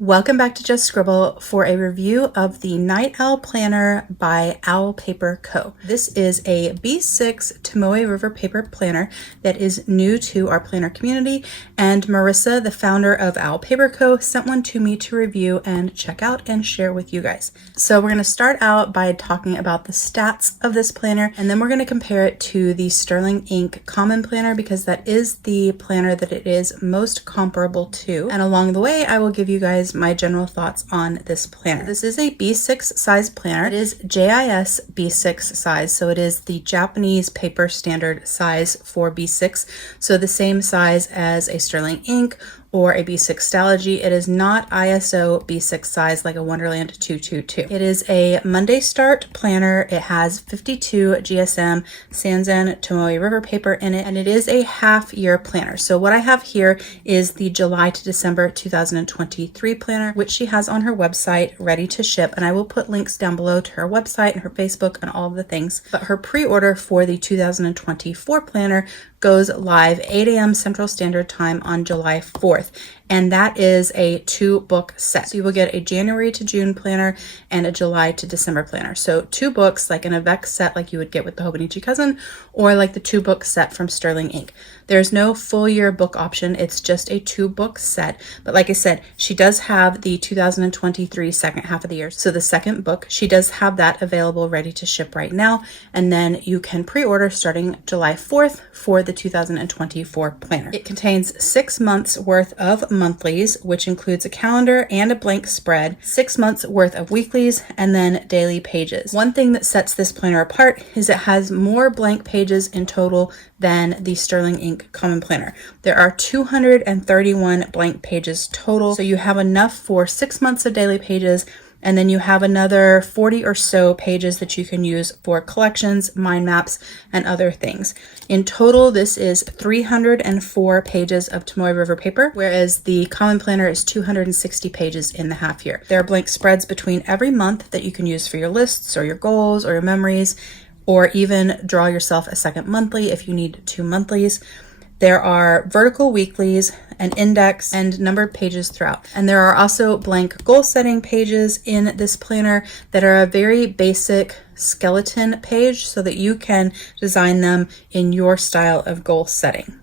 Welcome back to Just Scribble for a review of the NightOwl Planner by Owl Paper Co. This is a B6 Tomoe River paper planner that is new to our planner community, and Marisa, the founder of Owl Paper Co., sent one to me to review and check out and share with you guys. So we're going to start out by talking about the stats of this planner, and then we're going to compare it to the Sterling Ink Common Planner because that is the planner that it is most comparable to. And along the way, I will give you guys my general thoughts on this planner. This is a B6 size planner. It is JIS B6 size, so it is the Japanese paper standard size for B6, so the same size as a Sterling Ink or a B6 Stalogy. It is not ISO B6 size like a Wonderland 222. It is a Monday start planner. It has 52 GSM Sanzen Tomoe River paper in it, and it is a half year planner. So what I have here is the July to December 2023 planner, which she has on her website ready to ship, and I will put links down below to her website and her Facebook and all of the things. But her pre-order for the 2024 planner goes live 8 a.m. Central Standard Time on July 4th. And that is a 2-book set. So you will get a January to June planner and a July to December planner. So 2 books, like an Avec set like you would get with the Hobonichi Cousin, or like the 2-book set from Sterling Ink. There's no full year book option. It's just a 2-book set. But like I said, she does have the 2023 second half of the year. So the second book, she does have that available ready to ship right now. And then you can pre-order starting July 4th for the 2024 planner. It contains 6 months worth of monthlies, which includes a calendar and a blank spread, 6 months worth of weeklies, and then daily pages. One thing that sets this planner apart is it has more blank pages in total than the Sterling Ink Common Planner. There are 231 blank pages total, so you have enough for 6 months of daily pages, and then you have another 40 or so pages that you can use for collections, mind maps, and other things. In total, this is 304 pages of Tomoe River paper, whereas the Common Planner is 260 pages in the half year. There are blank spreads between every month that you can use for your lists or your goals or your memories, or even draw yourself a second monthly if you need 2 monthlies. There are vertical weeklies, an index, and numbered pages throughout. And there are also blank goal setting pages in this planner that are a very basic skeleton page so that you can design them in your style of goal setting.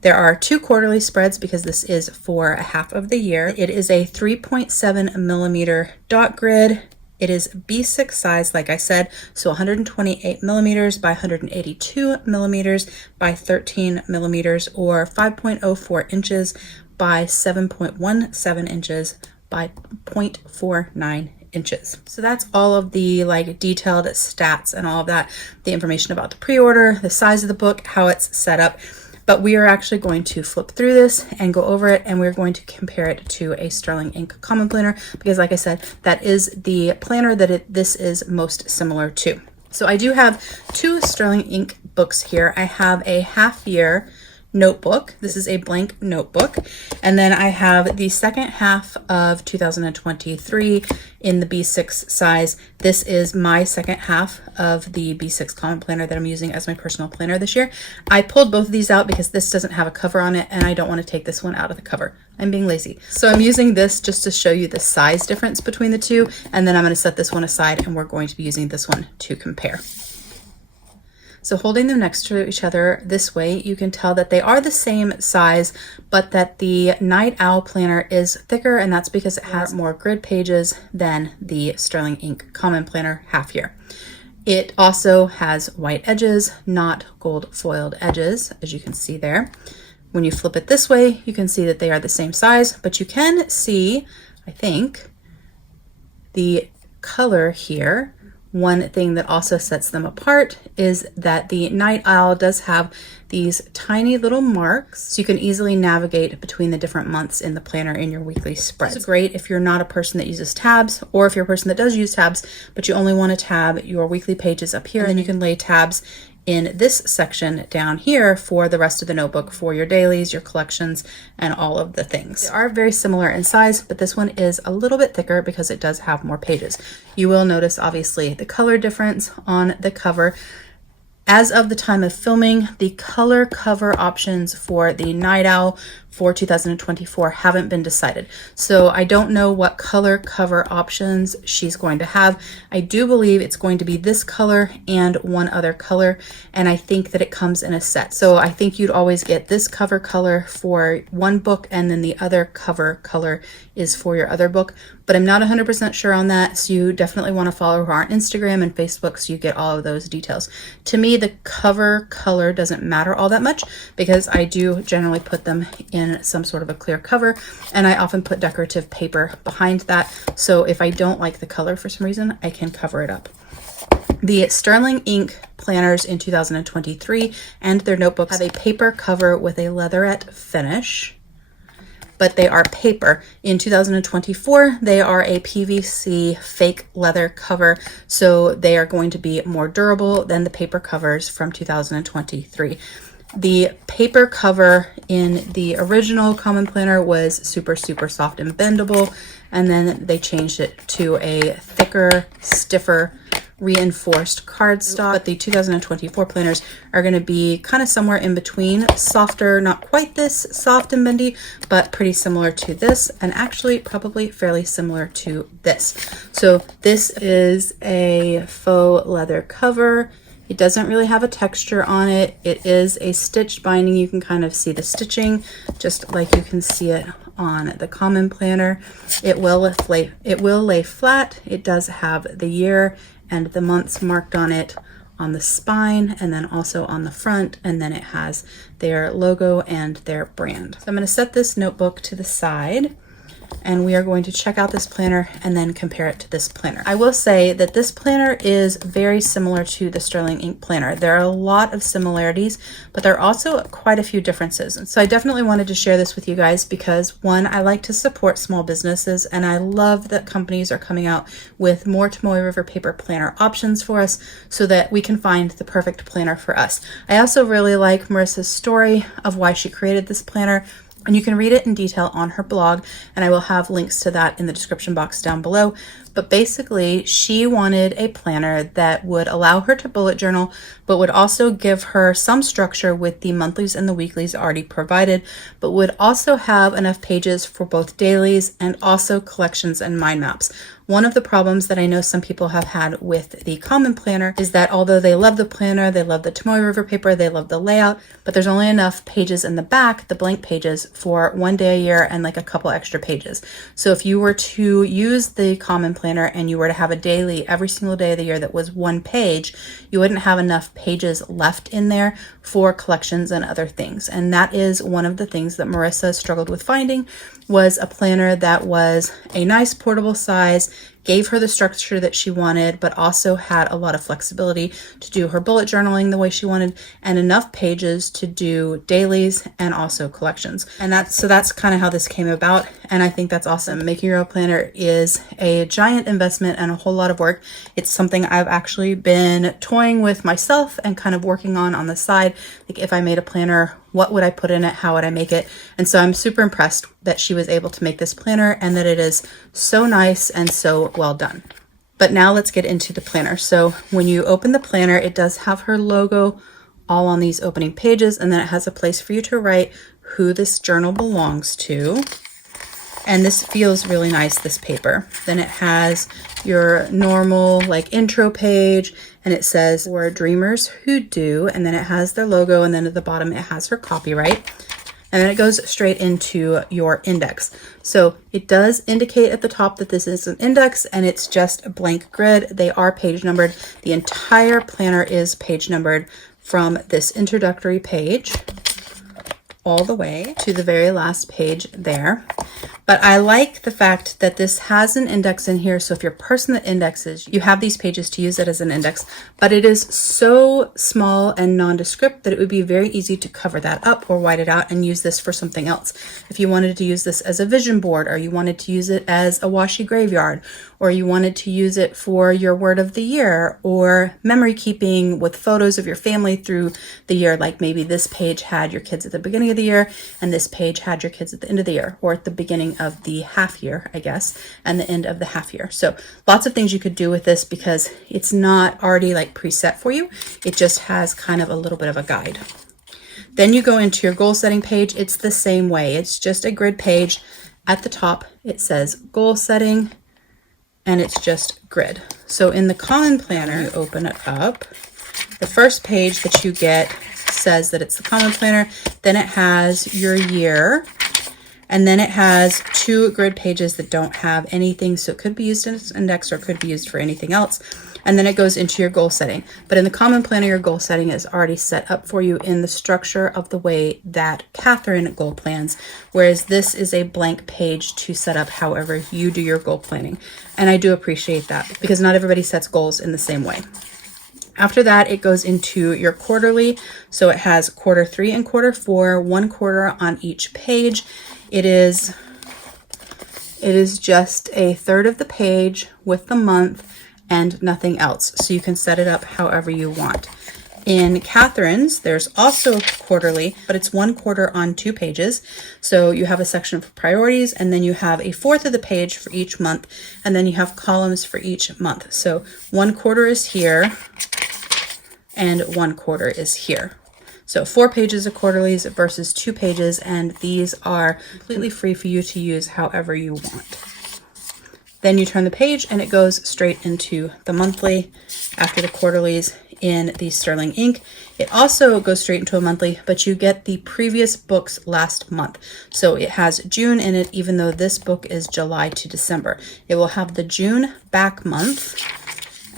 There are 2 quarterly spreads because this is for a half of the year. It is a 3.7 millimeter dot grid. It is B6 size, like I said, so 128 millimeters by 182 millimeters by 13 millimeters, or 5.04 inches by 7.17 inches by 0.49 inches. So that's all of the detailed stats and all of that, the information about the pre-order, the size of the book, how it's set up. But we are actually going to flip through this and go over it, and we're going to compare it to a Sterling Ink Common Planner because, like I said, that is the planner that this is most similar to. So I do have 2 Sterling Ink books here. I have a half year notebook. This is a blank notebook. And then I have the second half of 2023 in the B6 size. This is my second half of the B6 Common Planner that I'm using as my personal planner this year. I pulled both of these out because this doesn't have a cover on it, and I don't want to take this one out of the cover. I'm being lazy. So I'm using this just to show you the size difference between the two, and then I'm going to set this one aside, and we're going to be using this one to compare. So holding them next to each other this way, you can tell that they are the same size, but that the NightOwl planner is thicker, and that's because it has more grid pages than the Sterling Ink Common Planner half year. It also has white edges, not gold foiled edges, as you can see there. When you flip it this way, you can see that they are the same size, but you can see, I think, the color here. One thing that also sets them apart is that the NightOwl does have these tiny little marks, so you can easily navigate between the different months in the planner in your weekly spreads. It's great if you're not a person that uses tabs, or if you're a person that does use tabs, but you only want to tab your weekly pages up here, and then you can lay tabs in this section down here for the rest of the notebook for your dailies, your collections, and all of the things. They are very similar in size, but this one is a little bit thicker because it does have more pages. You will notice, obviously, the color difference on the cover. As of the time of filming, the color cover options for the NightOwl for 2024 haven't been decided. So I don't know what color cover options she's going to have. I do believe it's going to be this color and one other color, and I think that it comes in a set. So I think you'd always get this cover color for one book, and then the other cover color is for your other book, but I'm not 100% sure on that. So you definitely want to follow her on Instagram and Facebook so you get all of those details. To me, the cover color doesn't matter all that much because I do generally put them in some sort of a clear cover, and I often put decorative paper behind that. So if I don't like the color for some reason, I can cover it up. The Sterling ink planners in 2023 and their notebooks have a paper cover with a leatherette finish, but they are paper. In 2024, they are a PVC fake leather cover, so they are going to be more durable than the paper covers from 2023. The paper cover in the original Common Planner was super soft and bendable, and then they changed it to a thicker, stiffer, reinforced cardstock. But the 2024 planners are going to be kind of somewhere in between, softer, not quite this soft and bendy, but pretty similar to this, and actually probably fairly similar to this. So this is a faux leather cover. It doesn't really have a texture on it. It is a stitched binding. You can kind of see the stitching just like you can see it on the Common Planner. It will lay flat. It does have the year and the months marked on it on the spine, and then also on the front, and then it has their logo and their brand. So I'm going to set this notebook to the side, and we are going to check out this planner and then compare it to this planner. I will say that this planner is very similar to the Sterling ink planner. There are a lot of similarities, but there are also quite a few differences. And so I definitely wanted to share this with you guys because, one, I like to support small businesses, and I love that companies are coming out with more Tomoe River paper planner options for us so that we can find the perfect planner for us. I also really like Marisa's story of why she created this planner, and you can read it in detail on her blog, and I will have links to that in the description box down below. But basically, she wanted a planner that would allow her to bullet journal, but would also give her some structure with the monthlies and the weeklies already provided, but would also have enough pages for both dailies and also collections and mind maps. One of the problems that I know some people have had with the Common Planner is that although they love the planner, they love the Tomoe River paper, they love the layout, but there's only enough pages in the back, the blank pages, for one day a year and like a couple extra pages. So if you were to use the Common Planner and you were to have a daily every single day of the year that was one page, you wouldn't have enough pages left in there for collections and other things. And that is one of the things that Marisa struggled with finding, was a planner that was a nice portable size, gave her the structure that she wanted, but also had a lot of flexibility to do her bullet journaling the way she wanted, and enough pages to do dailies and also collections. And that's kind of how this came about, and I think that's awesome. Making your own planner is a giant investment and a whole lot of work. It's something I've actually been toying with myself and kind of working on the side. Like, if I made a planner, what would I put in it? How would I make it? And so I'm super impressed that she was able to make this planner and that it is so nice and so well done. But now let's get into the planner. So when you open the planner, it does have her logo all on these opening pages, and then it has a place for you to write who this journal belongs to. And this feels really nice, this paper. Then it has your normal like intro page, and it says for dreamers who do, and then it has their logo, and then at the bottom it has her copyright. And then it goes straight into your index. So it does indicate at the top that this is an index, and it's just a blank grid. They are page numbered. The entire planner is page numbered from this introductory page all the way to the very last page there. But I like the fact that this has an index in here. So if you're a person that indexes, you have these pages to use it as an index, but it is so small and nondescript that it would be very easy to cover that up or white it out and use this for something else. If you wanted to use this as a vision board, or you wanted to use it as a washi graveyard, or you wanted to use it for your word of the year or memory keeping with photos of your family through the year, like maybe this page had your kids at the beginning of the year and this page had your kids at the end of the year, or at the beginning of the half year, I guess, and the end of the half year. So lots of things you could do with this because it's not already like preset for you. It just has kind of a little bit of a guide. Then you go into your goal setting page. It's the same way. It's just a grid page. At the top, it says goal setting, and it's just grid. So in the Common Planner, you open it up. The first page that you get says that it's the Common Planner. Then it has your year. And then it has 2 grid pages that don't have anything. So it could be used as index or it could be used for anything else. And then it goes into your goal setting. But in the Common Planner, your goal setting is already set up for you in the structure of the way that Catherine goal plans, whereas this is a blank page to set up however you do your goal planning. And I do appreciate that because not everybody sets goals in the same way. After that, it goes into your quarterly. So it has quarter 3 and quarter 4, 1 quarter on each page. It is just a third of the page with the month and nothing else. So you can set it up however you want. In Catherine's, there's also quarterly, but it's 1 quarter on 2 pages. So you have a section for priorities, and then you have a fourth of the page for each month, and then you have columns for each month. So 1 quarter is here, and 1 quarter is here. So 4 pages of quarterlies versus 2 pages, and these are completely free for you to use however you want. Then you turn the page and it goes straight into the monthly after the quarterlies in the sterling ink. It also goes straight into a monthly, but you get the previous book's last month. So it has June in it, even though this book is July to December. It will have the June back month,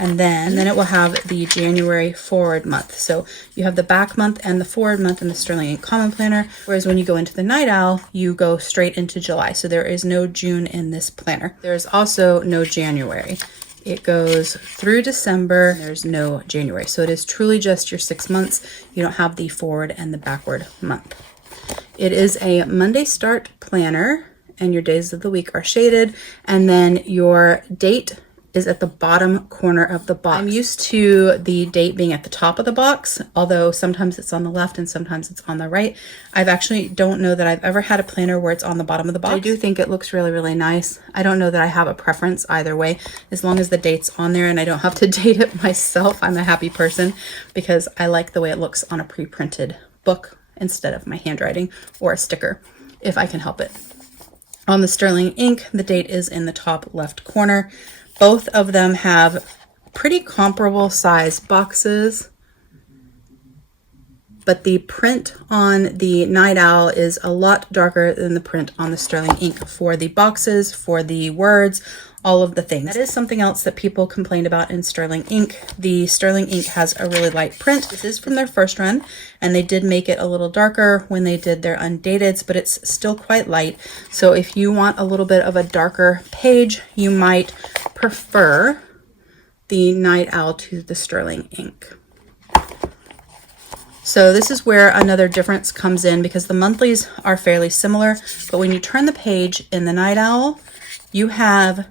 and then it will have the January forward month. So you have the back month and the forward month in the Sterling Ink Common Planner, whereas when you go into the Night Owl, you go straight into July. So there is no June in this planner. There's also no January. It goes through December. There's no January. So it is truly just your 6 months. You don't have the forward and the backward month. It is a Monday start planner, and your days of the week are shaded, and then your date is at the bottom corner of the box. I'm used to the date being at the top of the box, although sometimes it's on the left and sometimes it's on the right. I've actually don't know that I've ever had a planner where it's on the bottom of the box. I do think it looks really, really nice. I don't know that I have a preference either way. As long as the date's on there and I don't have to date it myself, I'm a happy person because I like the way it looks on a pre-printed book instead of my handwriting or a sticker, if I can help it. On the Sterling Ink, the date is in the top left corner. Both of them have pretty comparable size boxes, but the print on the Night Owl is a lot darker than the print on the Sterling Ink for the boxes, for the words, all of the things. That is something else that people complained about in Sterling Ink. The Sterling Ink has a really light print. This is from their first run, and they did make it a little darker when they did their undateds, but it's still quite light. So if you want a little bit of a darker page, you might prefer the Night Owl to the Sterling Ink. So this is where another difference comes in because the monthlies are fairly similar, but when you turn the page in the Night Owl, you have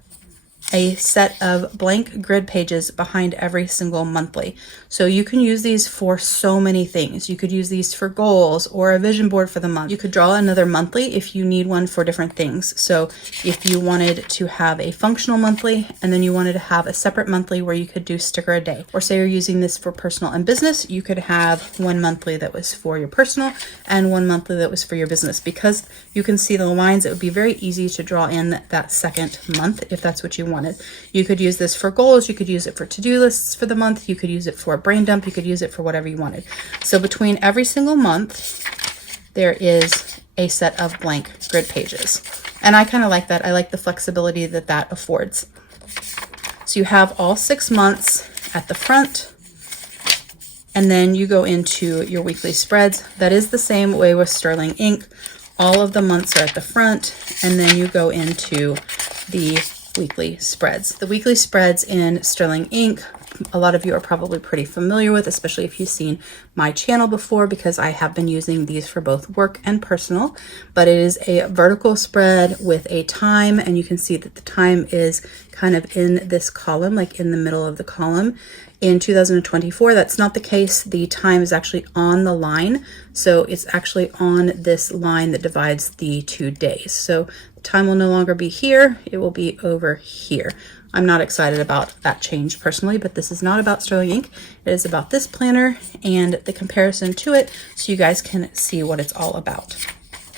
a set of blank grid pages behind every single monthly. So you can use these for so many things. You could use these for goals or a vision board for the month. You could draw another monthly if you need one for different things. So if you wanted to have a functional monthly and then you wanted to have a separate monthly where you could do sticker a day, or say you're using this for personal and business, you could have one monthly that was for your personal and one monthly that was for your business. Because you can see the lines, it would be very easy to draw in that second month if that's what you wanted. You could use this for goals, you could use it for to-do lists for the month, you could use it for a brain dump, you could use it for whatever you wanted. So between every single month, there is a set of blank grid pages. And I kind of like that. I like the flexibility that that affords. So you have all 6 months at the front, and then you go into your weekly spreads. That is the same way with Sterling Ink. All of the months are at the front, and then you go into the weekly spreads. The weekly spreads in Sterling Ink, a lot of you are probably pretty familiar with, especially if you've seen my channel before, because I have been using these for both work and personal. But it is a vertical spread with a time, and you can see that the time is kind of in this column, like in the middle of the column. In 2024, that's not the case. The time is actually on the line. So it's actually on this line that divides the 2 days. So the time will no longer be here. It will be over here, I'm not excited about that change personally, but this is not about Sterling Ink. It is about this planner and the comparison to it so you guys can see what it's all about.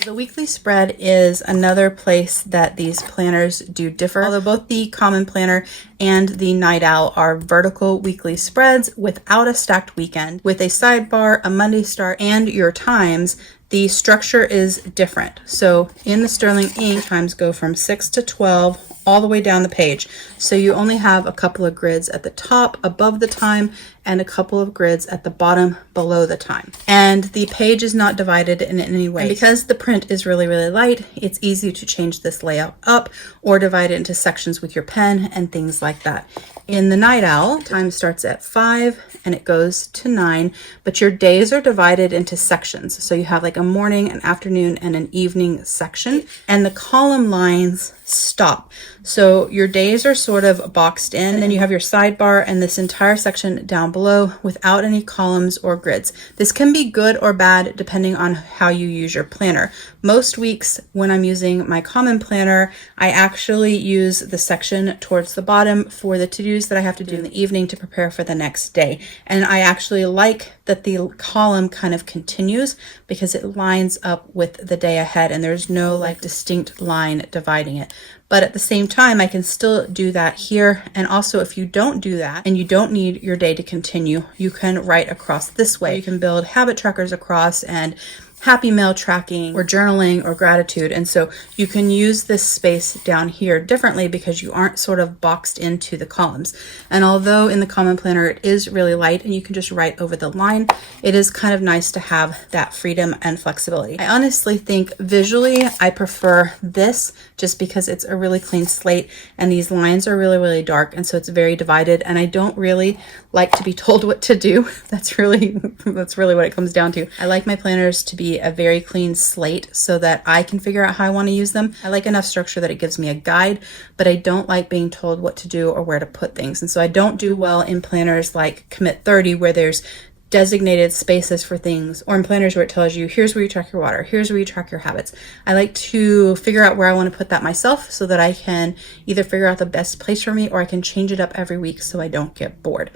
The weekly spread is another place that these planners do differ. Although both the common planner and the NightOwl are vertical weekly spreads without a stacked weekend, with a sidebar, a Monday start, and your times, the structure is different. So in the Sterling Ink, times go from 6 to 12 all the way down the page. So you only have a couple of grids at the top above the time and a couple of grids at the bottom below the time. And the page is not divided in any way. And because the print is really, really light, it's easy to change this layout up or divide it into sections with your pen and things like that. In the NightOwl, time starts at 5 and it goes to 9, but your days are divided into sections. So you have like a morning, an afternoon, and an evening section, and the column lines stop. So your days are sort of boxed in, and then you have your sidebar and this entire section down below without any columns or grids. This can be good or bad depending on how you use your planner. Most weeks when I'm using my common planner, I actually use the section towards the bottom for the to-dos that I have to do in the evening to prepare for the next day. And I actually like that the column kind of continues because it lines up with the day ahead and there's no like distinct line dividing it. But at the same time, I can still do that here. And also, if you don't do that and you don't need your day to continue, you can write across this way. You can build habit trackers across and happy mail tracking or journaling or gratitude. And so you can use this space down here differently because you aren't sort of boxed into the columns. And although in the common planner it is really light and you can just write over the line, it is kind of nice to have that freedom and flexibility. I honestly think visually I prefer this just because it's a really clean slate and these lines are really, really dark. And so it's very divided and I don't really like to be told what to do. That's really what it comes down to. I like my planners to be a very clean slate so that I can figure out how I want to use them. I like enough structure that it gives me a guide, but I don't like being told what to do or where to put things. And so I don't do well in planners like Commit 30 where there's designated spaces for things, or in planners where it tells you, here's where you track your water, here's where you track your habits. I like to figure out where I want to put that myself so that I can either figure out the best place for me or I can change it up every week so I don't get bored.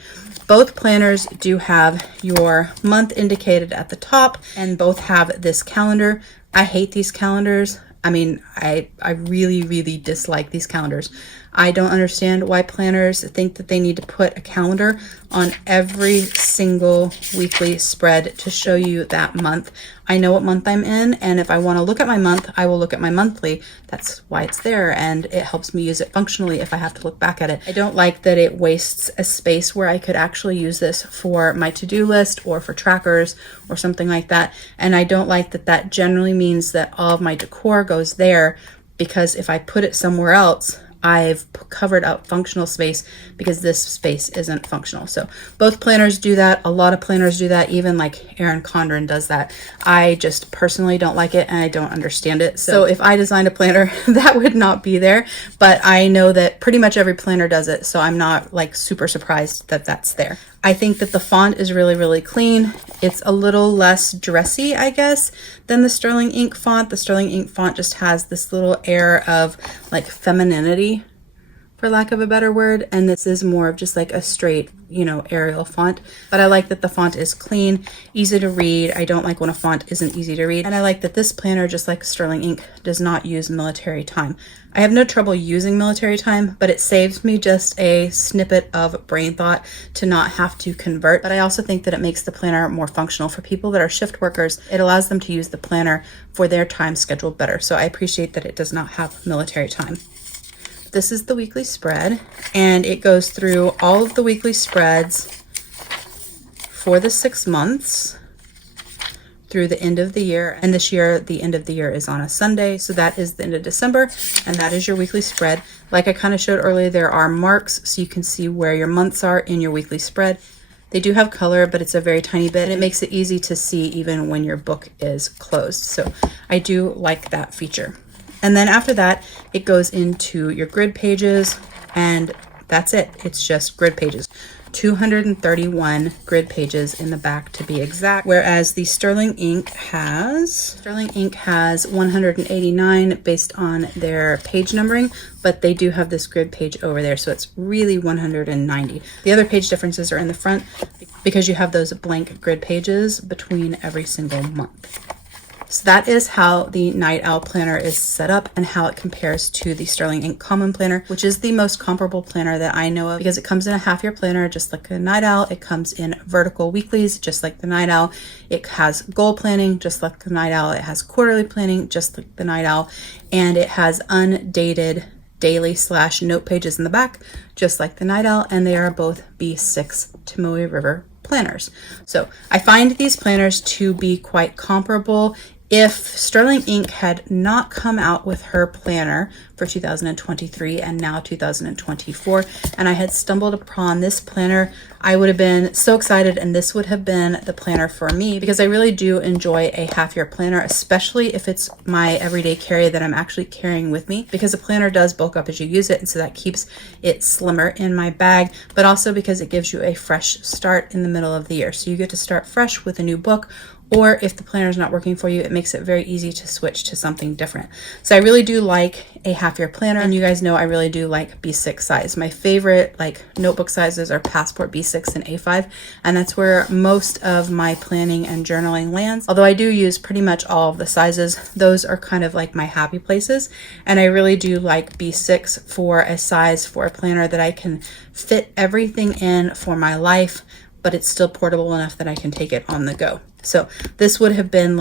Both planners do have your month indicated at the top and both have this calendar. I hate these calendars. I mean, I really, really dislike these calendars. I don't understand why planners think that they need to put a calendar on every single weekly spread to show you that month. I know what month I'm in, and if I want to look at my month, I will look at my monthly. That's why it's there, and it helps me use it functionally if I have to look back at it. I don't like that it wastes a space where I could actually use this for my to-do list or for trackers or something like that. And I don't like that that generally means that all of my decor goes there, because if I put it somewhere else, I've covered up functional space because this space isn't functional. So both planners do that. A lot of planners do that. Even like Erin Condren does that. I just personally don't like it and I don't understand it. So if I designed a planner, that would not be there. But I know that pretty much every planner does it. So I'm not like super surprised that that's there. I think that the font is really, really clean. It's a little less dressy, I guess, than the Sterling Ink font. The Sterling Ink font just has this little air of like femininity, for lack of a better word. And this is more of just like a straight, Arial font. But I like that the font is clean, easy to read. I don't like when a font isn't easy to read. And I like that this planner, just like Sterling Ink, does not use military time. I have no trouble using military time, but it saves me just a snippet of brain thought to not have to convert. But I also think that it makes the planner more functional for people that are shift workers. It allows them to use the planner for their time schedule better. So I appreciate that it does not have military time. This is the weekly spread, and it goes through all of the weekly spreads for the 6 months through the end of the year. And this year, the end of the year is on a Sunday. So that is the end of December, and that is your weekly spread. Like I kind of showed earlier, there are marks so you can see where your months are in your weekly spread. They do have color, but it's a very tiny bit, and it makes it easy to see even when your book is closed. So I do like that feature. And then after that, it goes into your grid pages, and that's it. It's just grid pages. 231 grid pages in the back to be exact, whereas the Sterling Ink has 189 based on their page numbering, but they do have this grid page over there, so it's really 190. The other page differences are in the front because you have those blank grid pages between every single month. So that is how the NightOwl planner is set up and how it compares to the Sterling Ink Common Planner, which is the most comparable planner that I know of because it comes in a half-year planner just like the NightOwl. It comes in vertical weeklies just like the NightOwl. It has goal planning just like the NightOwl. It has quarterly planning just like the NightOwl. And it has undated daily / note pages in the back just like the NightOwl. And they are both B6 Tomoe River planners. So I find these planners to be quite comparable. If Sterling Ink had not come out with her planner for 2023 and now 2024, and I had stumbled upon this planner, I would have been so excited, and this would have been the planner for me because I really do enjoy a half-year planner, especially if it's my everyday carry that I'm actually carrying with me, because a planner does bulk up as you use it, and so that keeps it slimmer in my bag, but also because it gives you a fresh start in the middle of the year. So you get to start fresh with a new book, or if the planner is not working for you, it makes it very easy to switch to something different. So I really do like a half-year planner, and you guys know I really do like B6 size. My favorite notebook sizes are Passport B6 and A5, and that's where most of my planning and journaling lands. Although I do use pretty much all of the sizes, those are kind of like my happy places, and I really do like B6 for a size for a planner that I can fit everything in for my life, but it's still portable enough that I can take it on the go. So this would have been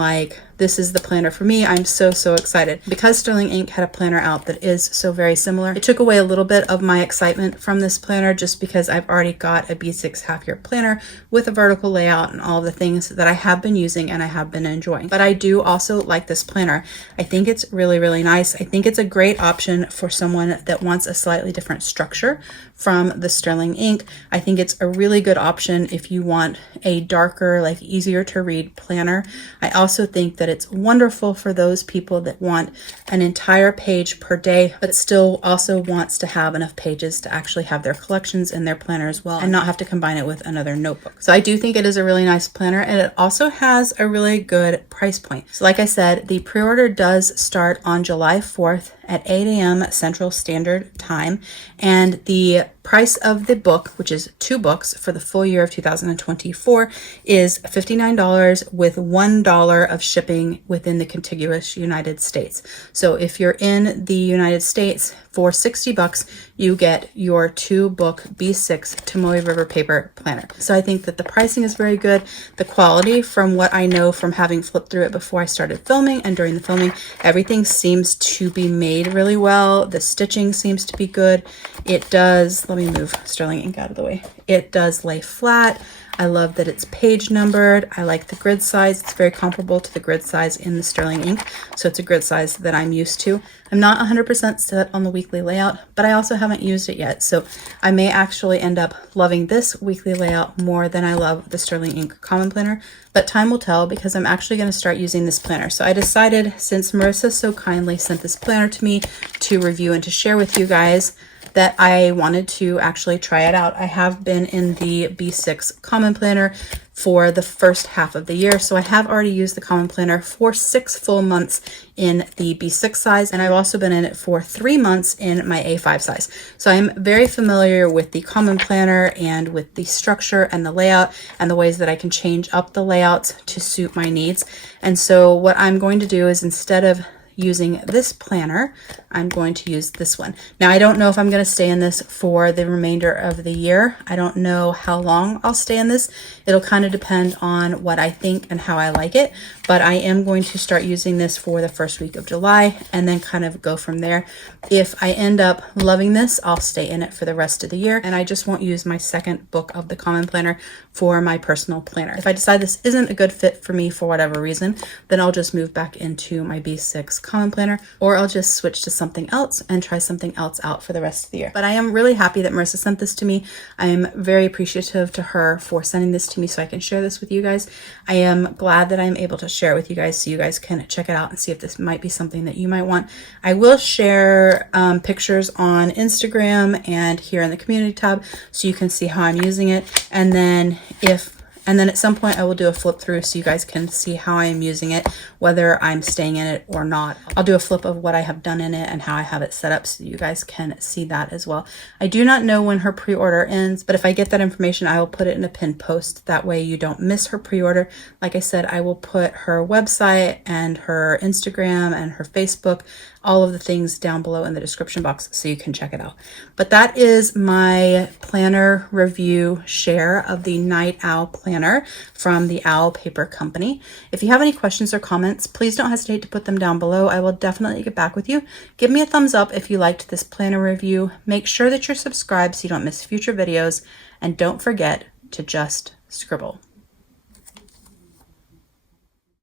this is the planner for me. I'm so excited. Because Sterling Ink had a planner out that is so very similar, it took away a little bit of my excitement from this planner just because I've already got a B6 half-year planner with a vertical layout and all of the things that I have been using and I have been enjoying. But I do also like this planner. I think it's really nice. I think it's a great option for someone that wants a slightly different structure from the Sterling Ink. I think it's a really good option if you want a darker, easier to read planner. I also think that it's wonderful for those people that want an entire page per day, but still also wants to have enough pages to actually have their collections in their planner as well and not have to combine it with another notebook. So I do think it is a really nice planner, and it also has a really good price point. So like I said, the pre-order does start on July 4th at 8 a.m. Central Standard Time, and the price of the book, which is 2 books for the full year of 2024, is $59 with $1 of shipping within the contiguous United States. So if you're in the United States, for $60, you get your 2-book B6 Tomoe River paper planner. So I think that the pricing is very good. The quality, from what I know from having flipped through it before I started filming and during the filming, everything seems to be made really well. The stitching seems to be good. It does, let me move Sterling Ink out of the way. It does lay flat. I love that it's page numbered. I like the grid size. It's very comparable to the grid size in the Sterling Ink, so it's a grid size that I'm used to. I'm not 100% set on the weekly layout, but I also haven't used it yet, so I may actually end up loving this weekly layout more than I love the Sterling Ink Common Planner, but time will tell because I'm actually going to start using this planner. So I decided, since Marisa so kindly sent this planner to me to review and to share with you guys, that I wanted to actually try it out. I have been in the B6 Common Planner for the first half of the year, so I have already used the Common Planner for 6 full months in the B6 size, and I've also been in it for 3 months in my A5 size. So I'm very familiar with the Common Planner and with the structure and the layout and the ways that I can change up the layouts to suit my needs. And so what I'm going to do is, instead of using this planner, I'm going to use this one. Now, I don't know if I'm going to stay in this for the remainder of the year. I don't know how long I'll stay in this. It'll kind of depend on what I think and how I like it, but I am going to start using this for the first week of July and then kind of go from there. If I end up loving this, I'll stay in it for the rest of the year, and I just won't use my second book of the Common Planner for my personal planner. If I decide this isn't a good fit for me for whatever reason, then I'll just move back into my B6 common planner, or I'll just switch to something else and try something else out for the rest of the year. But I am really happy that Marisa sent this to me. I am very appreciative to her for sending this to me so I can share this with you guys. I am glad that I'm able to share it with you guys so you guys can check it out and see if this might be something that you might want. I will share pictures on Instagram and here in the community tab so you can see how I'm using it. And then at some point I will do a flip through so you guys can see how I'm using it, whether I'm staying in it or not. I'll do a flip of what I have done in it and how I have it set up so you guys can see that as well. I do not know when her pre-order ends, but if I get that information, I will put it in a pinned post. That way you don't miss her pre-order. Like I said, I will put her website and her Instagram and her Facebook, all of the things down below in the description box so you can check it out. But that is my planner review share of the NightOwl planner from the Owl Paper Company. If you have any questions or comments, please don't hesitate to put them down below. I will definitely get back with you. Give me a thumbs up if you liked this planner review. Make sure that you're subscribed so you don't miss future videos. And don't forget to just scribble.